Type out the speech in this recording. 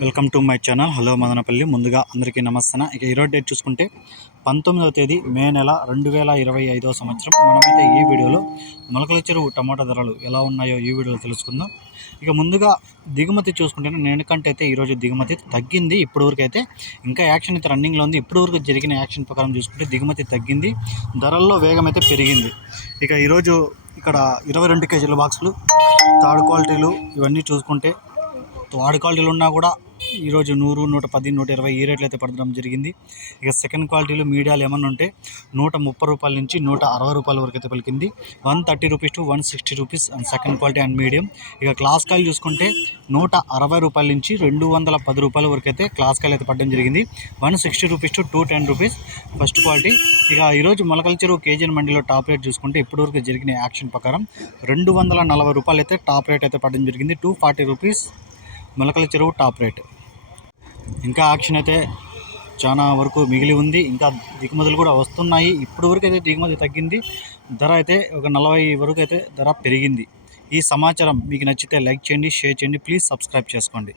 Welcome to my channel. Hello Madanapalle. ముందుగా అందరికీ నమస్తే ఇక ఈరోజు డేట్ చూసుకుంటే పంతొమ్మిదవ తేదీ మే నెల రెండు వేల ఇరవై ఐదవ సంవత్సరం. మనమైతే ఈ వీడియోలో మొలకల చెరువు టమాటా ధరలు ఎలా ఉన్నాయో ఈ వీడియోలో తెలుసుకుందాం. ఇక ముందుగా దిగుమతి చూసుకుంటే నేనుకంటే అయితే ఈరోజు దిగుమతి తగ్గింది. ఇప్పుడు వరకు అయితే ఇంకా యాక్షన్ అయితే రన్నింగ్లో ఉంది. ఇప్పటివరకు జరిగిన యాక్షన్ ప్రకారం చూసుకుంటే దిగుమతి తగ్గింది. ధరల్లో వేగం అయితే పెరిగింది. ఇక ఈరోజు ఇక్కడ ఇరవై రెండు కేజీల బాక్సులు థర్డ్ క్వాలిటీలు ఇవన్నీ చూసుకుంటే థర్డ్ క్వాలిటీలు ఉన్నా కూడా ఈరోజు నూరు నూట పది నూట ఇరవై ఈ రేట్లు అయితే పడడం జరిగింది. ఇక సెకండ్ క్వాలిటీలు మీడియాలు ఏమన్నా ఉంటే నూట ముప్పై రూపాయల నుంచి నూట అరవై రూపాయల వరకు అయితే పలికింది. One thirty rupees to one sixty rupees and second quality and medium. ఇక క్లాస్ కాయలు చూసుకుంటే నూట అరవై రూపాయల నుంచి రెండు వందల పది రూపాయల వరకు అయితే క్లాస్ కాయలు అయితే పడడం జరిగింది. One sixty rupees to two ten rupees first quality. ఇక ఈరోజు మొలకల చెరువు కేజీఎన్ మండీలో టాప్ రేట్ చూసుకుంటే ఇప్పటివరకు జరిగిన యాక్షన్ ప్రకారం రెండు వందల నలభై రూపాయలు అయితే టాప్ రేట్ అయితే పడడం జరిగింది. టూ ఫార్టీ రూపీస్ మొలకల చెరువు టాప్ రేట్. ఇంకా యాక్షన్ అయితే చాలా వరకు మిగిలి ఉంది. ఇంకా దిగుమతులు కూడా వస్తున్నాయి. ఇప్పుడు వరకు అయితే దిగుమతి తగ్గింది. ధర అయితే ఒక నలభై వరకు అయితే ధర పెరిగింది. ఈ సమాచారం మీకు నచ్చితే లైక్ చేయండి షేర్ చేయండి. ప్లీజ్ సబ్స్క్రైబ్ చేసుకోండి.